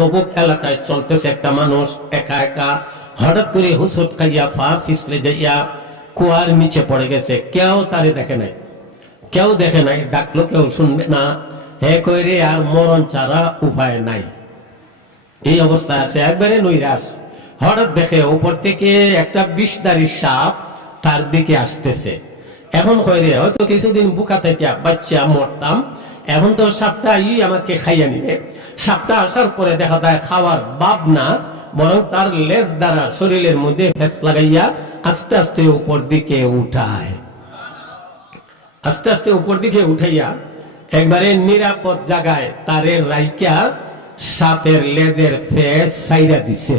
তবুক এলাকায় চলতেছে একটা মানুষ একা একা। হঠাৎ করে হুসুট খাইয়া ফা ফিসলে যাইয়া কুয়ার নিচে পড়ে গেছে। কেউ তারে দেখে নাই। কেউ দেখে নাই। ডাকলো কেউ শুনবে না। হে কইরে আর মরণ ছাড়া উপায় নাই। এই অবস্থায় আছে। একবারে নৈরাশ। হঠাৎ দেখে উপর থেকে একটা বিষদারি সাপ তার দিকে আসতেছে। এখন কইরে হয়তো কিছুদিন বুকা থেকে বাচ্চা মরতাম। এখন তো সাপটা ই আমাকে খাইয়া নিবে। সাপটা আসার পরে দেখা যায় খাওয়ার বাপ না, বরং তার লেজ দ্বারা শরীরের মধ্যে ফেস লাগাইয়া আস্তে আস্তে উপর দিকে উঠায়। আস্তে আস্তে উপর দিকে উঠাইয়া একবারে নিরাপদ জায়গায় তারে রাইকা সাপের লেজের ফেস সাইরা দিছে।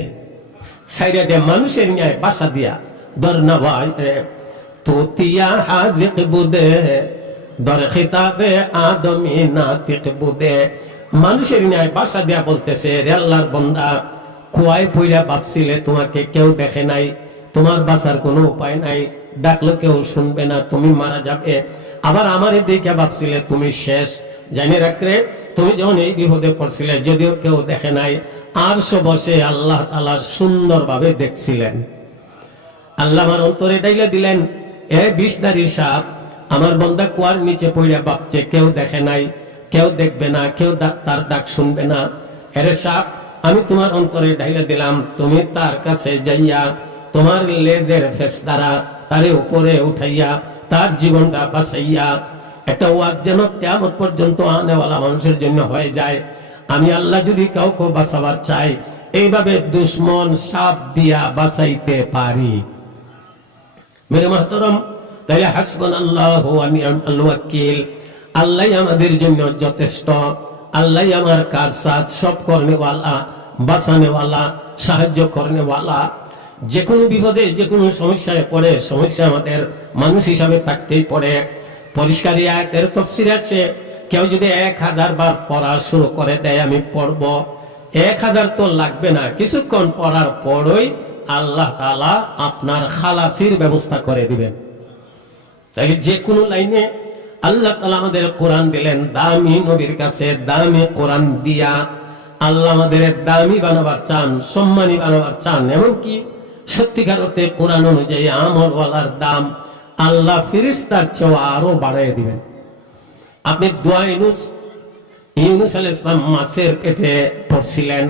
সাইরা দিয়ে মানুষের ন্যায় বাসা দিয়া দর না ভাই তোতিয়া হাজিক বুদে, দর খিতাবে আদমি নাতিক বুদে। মানুষের ন্যায় বাসা দিয়া বলতেছে, রে আল্লাহর বন্দা কুয়ায় পইরা ভাবছিলে তোমাকে কেউ দেখে নাই, তোমার বাঁচার কোনো উপায় নাই, ডাকলো কেউ শুনবে না, তুমি মারা যাবে। আবার আমার দেখে ভাবছিলে তুমি শেষ। জানি রাখলে তুমি যখন এই বিপদে পড়ছিলে, যদিও কেউ দেখে নাই, আর বসে আল্লাহ তালা সুন্দরভাবে দেখছিলেন। আল্লাহ আমার অন্তরে ডাইলে দিলেন, এ বিষদারি সাপ, আমার বন্দা কুয়ার নিচে পড়ে ভাবছে, কেউ দেখে নাই কেউ দেখবে না, কেউ তার ডাক শুনবে না। এরে সাপ, আমি তোমার অন্তরে ডাইলে দিলাম, তুমি তার কাছে যাইয়া তোমার লেদের ফেস দ্বারা তারে উপরে উঠাইয়া তার জীবনটা বাঁচাইয়া একটা ওয়াজ যেন কেমন পর্যন্ত আনেওয়ালা মানুষের জন্য হয়ে যায়। আমি আল্লাহ যদি কাউকে বাঁচাবার চাই, এইভাবে দুশ্মন সাপ দিয়া বাঁচাইতে পারি। মেরে মাহতরম তাহলে হাসবান আল্লাহ ওয়াকিল আল্লাহ আমাদের জন্য যথেষ্ট। আল্লাহ আমার কাজ সাজ সব করনেওয়ালা, বাঁচানেওয়ালা, সাহায্য করনেওয়ালা। যে কোনো বিপদে যে কোনো সমস্যায় পড়ে, সমস্যা আমাদের মানুষ হিসাবে থাকতেই পড়ে। পরিষ্কার আয়াতের তফসির আসে, কেউ যদি এক হাজার বার পড়া শুরু করে দেয়, আমি পড়ব। এক হাজার তো লাগবে না, কিছুক্ষণ পড়ার পরই আল্লাহ তালা আপনার খালাসির ব্যবস্থা করে দিবেন। তাই যে কোনো লাইনে আল্লাহ তালা আমাদের কোরআন দিলেন, দামি নবীর কাছে দামি কোরআন দিয়া। আল্লাহ আমাদের দামি বানাবার চান, সম্মানী বানাবার চান, এমনকি সত্যিকার অর্থে কোরআন অনুযায়ী আমলওয়ালার দাম আল্লাহ ফিরিস্তার চেয়েও আরও বাড়াই দিবেন। আপনি দোয়া ইউনুস ইউনুস আল ইসলাম মাছের পেটে পড়ছিলেন।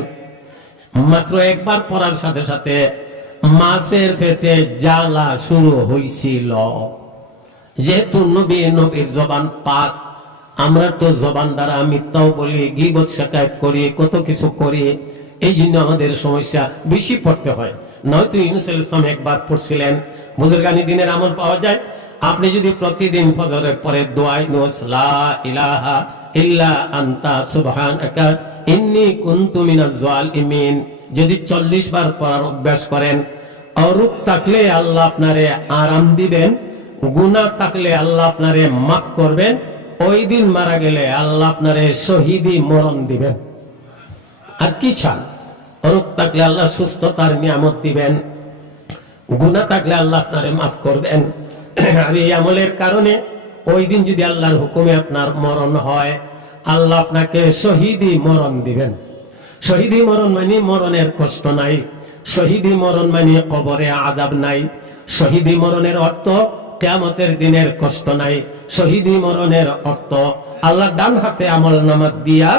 মাত্র একবার পড়ার সাথে সাথে মাছের পেটে জ্বালা শুরু হইছিল। যেহেতু নবী, নবীর জবান পাক, আমরা তো জবান দ্বারা মিথ্যাও বলি, গিবত শেখায়ত করি, কত কিছু করি, এই জন্য আমাদের সমস্যা বেশি পড়তে হয়। নয়তো ইউনুস আল ইসলাম একবার পড়ছিলেন, বুজুর্গানি দিনের আমল পাওয়া যায়, আপনি যদি প্রতিদিন ফজরের পরে দোয়াই নুস, লা ইলাহা ইল্লা আন্তা সুবহানাকা, ইন্নী কুনতু মিনাজ জালিমিন, যদি 40 বার পড়ার অভ্যাস করেন, অরূপ থাকলে আল্লাহ আপনারে আরাম দিবেন গুনাহ থাকলে আল্লাহ আপনারে মাফ করবেন, ওই দিন মারা গেলে আল্লাহ আপনারে শহীদি মরণ দিবেন। আর কি চান? অরূপ থাকলে আল্লাহ সুস্থতার নিয়ামত দিবেন, গুনাহ থাকলে আল্লাহ আপনারে মাফ করবেন। আর এই আমলের কারণে ওই দিন যদি আল্লাহর হুকুমে আপনার মরণ হয়, আল্লাহ আপনাকে শহীদি মরণ দিবেন। শহীদি মরণ মানে মরণের কষ্ট নাই শহীদি মরণ মানে কবরে আদাব নাই। শহীদি মরণের অর্থ কেয়ামতের দিনের কষ্ট নাই, শহীদি মরণের অর্থ। আল্লাহ ডান হাতে আমল নামাজ দিয়া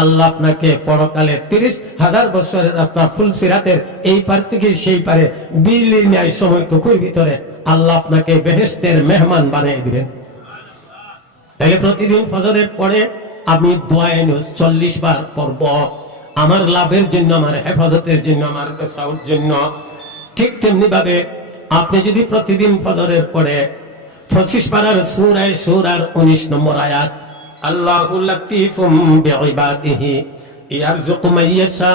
আল্লাহ আপনাকে পরকালে তিরিশ হাজার বছরের রাস্তা ফুল সিরাতের এই পার থেকে সেই পারে বিলির ন্যায় সময়টুকুর ভিতরে আল্লাহ আপনাকে বেহেস্তের মেহমান বানিয়ে দিবেন। তাহলে প্রতিদিন ফজরের পরে আমি দোয়ায় চল্লিশ বার পর্ব আমার লাভের জন্য, আমার হেফাজতের জন্য, আমার জন্য। ঠিক তেমনি ভাবে আপনি যদি প্রতিদিন ফজরের পরে পঁচিশ পারার সুরায় সুরার উনিশ নম্বর আয়াত, আল্লাহ লাতিফুম বিইবাদিহি, ইয়ারযুকু ইয়াশা,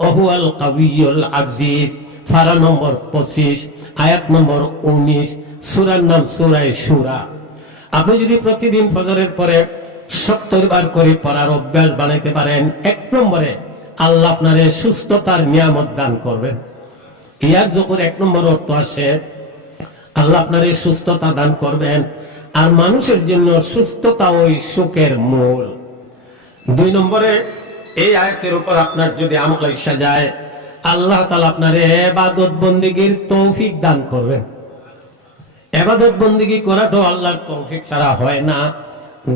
ওয়া হুয়াল কাউইয়ুল আজিজ। ফারা নম্বর 25 আয়াত নম্বর 19 সূরার নাম আপনি যদি প্রতিদিন ফজরের পরে সত্তর বার করে পড়ার অভ্যাস বানাইতে পারেন, এক নম্বরে আল্লাহ আপনারে সুস্থতার নিয়ামত দান করবেন। ইয়ার যখন এক নম্বর অর্থ আসে আল্লাহ আপনারে সুস্থতা দান করবেন। আর মানুষের জন্য সুস্থতা ওই সুখের মূল। দুই নম্বরে, এই আয়াতের উপর আপনার যদি আমল ইসা যায়, আল্লাহ তালা আপনার এবাদত বন্দিগির তৌফিক দান করবেন। এবাদত বন্দিগি করাটাও আল্লাহর তৌফিক ছাড়া হয় না।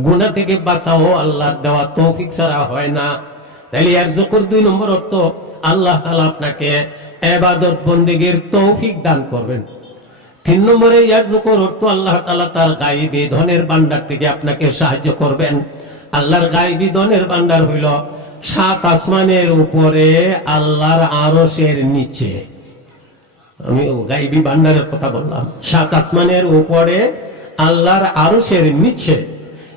গুণা থেকে বাঁচাও আল্লাহর দেওয়া তৌফিক ছাড়া হয় না। তাহলে আর জকর দুই নম্বর অর্থ, আল্লাহ তালা আপনাকে এবাদত বন্দিগির তৌফিক দান করবেন। তিন নম্বরে ইয়ার অর্থ আল্লাহ তালা তার গাইবি ধনের ভান্ডার থেকে আপনাকে সাহায্য করবেন। আল্লাহর গাইবি ধনের ভান্ডার হইল সাত আসমানের উপরে আল্লাহর আরশের নিচে। আমি গাইবি ভান্ডারের কথা বললাম। সাত আসমানের উপরে আল্লাহর আরশের নিচে।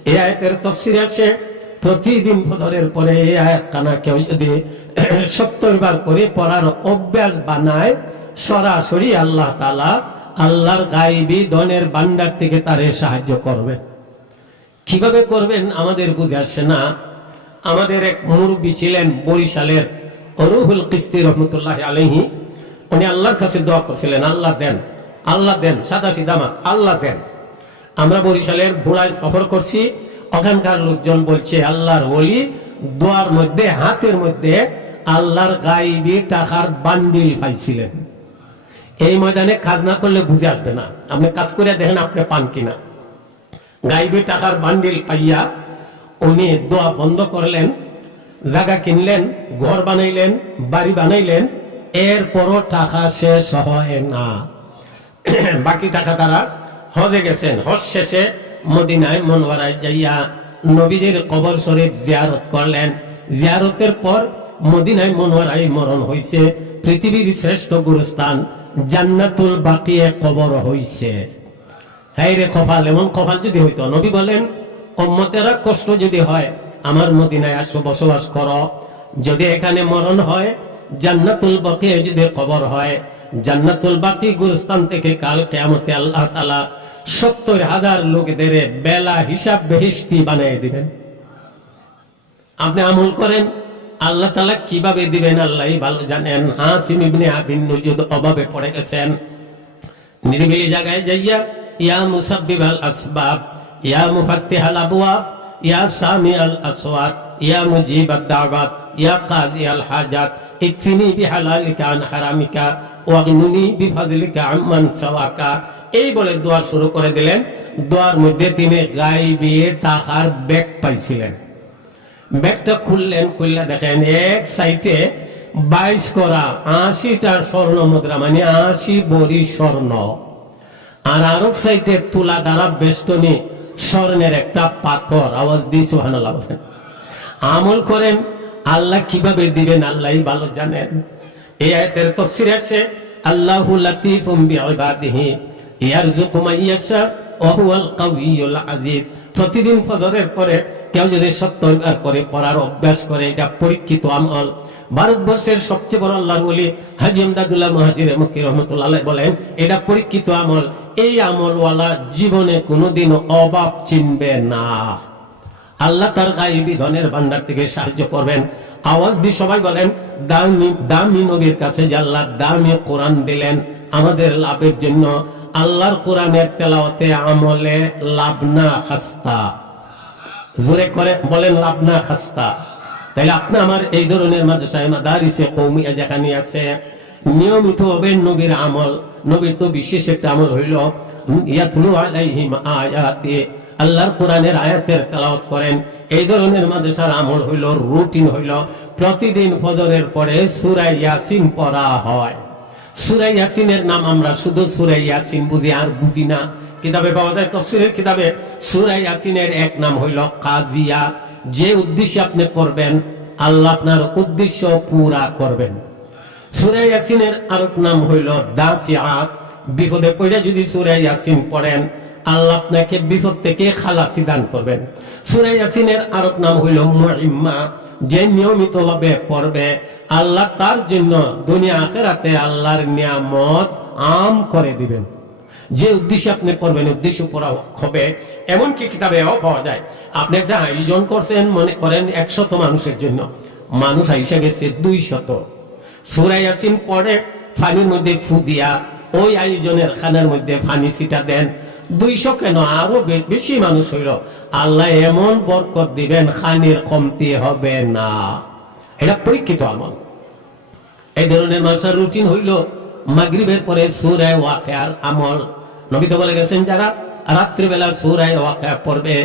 এই আয়াতের তফসির আছে, প্রতিদিন ফজরের পরে এই আয়াত কানা কেউ যদি সত্তর বার করে পড়ার অভ্যাস বানায়, সরাসরি আল্লাহ তালা আল্লাহর গাইবি ধনের ভান্ডার থেকে তারে সাহায্য করবেন। কীভাবে করবেন আমাদের বুঝে আসছে না। আমাদের এক মুরব্বী ছিলেন বরিশালের অরুহুল কিস্তি রহমতুল্লাহ আলহি উনি আল্লাহর কাছে দোয়া করছিলেন, আল্লাহ দেন আল্লাহ দেন, সাদা সিদামাত আল্লাহ দেন। আমরা বরিশালের ভোলায় সফর করছি। ওখানকার লোকজন বলছে, আল্লাহর ওলি দোয়ার মধ্যে, হাতের মধ্যে আল্লাহর গাইবি টাকার বান্ডিল পাইছিলেন। এই ময়দানে কাজ না করলে বুঝে আসবে না। আপনি কাজ করে দেখেন আপনি পান কিনা। গাইবি টাকার বান্ডিল পাইয়া উনি দোয়া বন্ধ করলেন, জায়গা কিনলেন, ঘর বানাইলেন, বাড়ি বানাইলেন, এরপরও টাকা শেষ হয় না। বাকি টাকা তারা হজে গেছেন। হজ শেষে মদিনায় মনোয়ারায় যাইয়া নবীদের কবর শরীফ জিয়ারত করলেন। জিয়ারতের পর মদিনায় মনোয়ারায় মরণ হইছে। পৃথিবীর শ্রেষ্ঠ গুরুস্থান জান্নাতুল বাকিয়ে কবর হইছে। হ্যাঁ রে কপাল, এমন কপাল যদি হইতো, নবী বলেন, উম্মতেরা কষ্ট যদি হয়, আমার মদিনায় আসো, বসবাস করো। যদি এখানে মরণ হয়, জান্নাতুল বাকি যদি কবর হয়, জান্নাতুল বাকি গুরুস্থান থেকে কাল কেয়ামতে আল্লাহ তালা সত্তর হাজার লোকদের বেলা হিসাব বেহিস্তি বানিয়ে দিবেন। আপনি আমল করেন আল্লাহ তালা কীভাবে দিবেন আল্লাহ? ভালো জানেন। হাসিম ইবনে আবিন নজুদ অভাবে পড়ে গেছেন। নিরিবিলি জায়গায় যাইয়া, ইয়া মুসাব্বিব আল আসবাব, ইয়া মুফাত্তিহ আল আবওয়াব, ইয়া সামি আল আসওয়াত, ইয়া মুজিব আদ দাওয়াত, ইয়া কাজি আল হাজাত, ইকফিনি বিহালালিকা আন হারামিকা ওয়াগনুনি বিফাজলিকা আম্মান সাওয়াকা। এই বলে দোয়া শুরু করে দিলেন। দোয়ার মধ্যে তিনি গাইবি টাকার ব্যাগ পাইছিলেন। ব্যাগটা খুললেন, খুললে দেখেন এক সাইটে বাইশ করা, আশিটা স্বর্ণ মুদ্রা মানে আশি বড়ি স্বর্ণ। আর আরও সাইটে তুলা দ্বারা বেষ্টনী স্বর্ণের একটা পাথর। আওয়াজ দিয়ে বলেন। আমল করেন, আল্লাহ কীভাবে দিবেন আল্লাহ ভালো জানেন। এই তফসির আছে আল্লাহু প্রতিদিন ফজরের পরে কেউ যদি সত্তর বার করে, পড়ার অভ্যাস করে, এটা পরীক্ষিত আমল। ভারতবর্ষের সবচেয়ে বড় আল্লাহর বলি হাজি আমদাদুল্লাহ মহাজির রহমতুল্লাহ বলেন, এটা পরীক্ষিত আমল। এই আমলওয়ালা জীবনে কোনোদিন অভাব চিনবে না। আল্লাহ তার গাইবি ধনের ভান্ডার থেকে সাহায্য করবেন। আওয়াজ দিয়ে সবাই বলেন, দামি দামি নবীর কাছে যে আল্লাহ দামি কোরআন দিলেন, আমাদের লাভের জন্য আল্লাহর কোরআনের তেলাওয়াতে আমলে লাভ না, খাস্তা। জোরে করে বলেন লাভ না খাস্তা। তাইলে আপনি আমার এই ধরনের মাদ্রাসায় মাদারিসে কৌমিয়া যেখানে আছে, নিয়মিত হবে নবীর আমল। নবীর তো বিশেষ একটা আমল হইল, ইয়াতলু আলাইহিম আয়াতে। আল্লাহর কোরআনের আয়াতের তেলাওয়াত করেন। এই ধরনের মাদ্রাসার আমল হইল, রুটিন হইল। প্রতিদিন ফজরের পরে সূরা ইয়াসিন পড়া হয়। সূরা ইয়াসিনের নাম আমরা শুধু সূরা ইয়াসিন বুঝি আর বুঝি না। কিতাবে পাওয়া যায় তফসিরের কিতাবে সূরা ইয়াসিনের এক নাম হইল কাজিয়া। যে উদ্দেশ্যে আপনি পড়বেন, আল্লাহ আপনার উদ্দেশ্য পুরা করবেন। নাম হইল বিপদে পড়ে যদি পড়েন, আল্লাহ আপনাকে বিপদ থেকে খালাসি দান করবেন। সূরা ইয়াসিনের আরেক নাম হইল মুইম্মা। যে নিয়মিত ভাবে পড়বে, আল্লাহ তার জন্য দুনিয়া আখেরাতে আল্লাহর নিয়ামত আম করে দিবেন। যে উদ্দেশ্যে আপনি পড়বেন, উদ্দেশ্য পড়া হবে, এমনকি কিতাবেও পাওয়া যায়। আপনি একটা আয়োজন করছেন, মনে করেন একশত মানুষের জন্য। মানুষ আইসা গেছে দুই শত সুরাই আসিন পরে ফানির মধ্যে ফু দিয়া, ওই আয়োজনের খানার মধ্যে ফানি সিটা দেন। দুইশো কেন? আরও বেশি মানুষ হইল। আল্লাহ এমন বরকত দিবেন, খানির কমতি হবে না। এটা পরীক্ষিত আমল। এই ধরনের মানুষের রুটিন হইল, মাগরিবের পরে সুরায় ওয়াকেয়ার আমল নবী তো বলে গেছেন যারা রাত্রিবেলা সুরায় ওয়াকা পড়বে,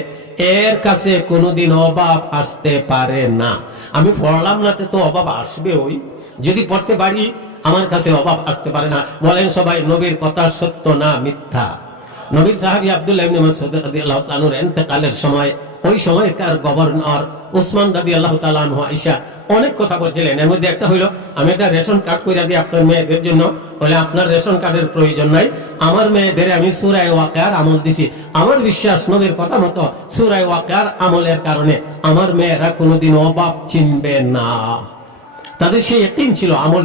এর কাছে কোনোদিন অভাব আসতে পারে না। আমি পড়লাম না তো অভাব আসবে ওই যদি পড়তে পারি, আমার কাছে অভাব আসতে পারে না। বলেন সবাই, নবীর কথা সত্য না মিথ্যা? নবীর সাহাবি আব্দুল্লাহ ইবনে মাসউদ রাদিয়াল্লাহু তাআলার সময় ওই সময়কার গভর্নর ওসমান রাদিয়াল্লাহু তাআলা আনহু আয়েশা অনেক কথা বলছিলেন। এর মধ্যে একটা হইল, আমি একটা রেশন কার্ড করে দিই আপনার মেয়েদের জন্য। বলে, আপনার রেশন কার্ডের প্রয়োজন নাই। আমার মেয়েদের আমি সুরায় ওয়াকার আমল দিছি। আমার বিশ্বাস নবীর কথা মতো সুরায় ওয়াকার আমলের কারণে আমার মেয়েরা কোনোদিন অভাব চিনবে না। তাদের সেই একদিন ছিল, আমল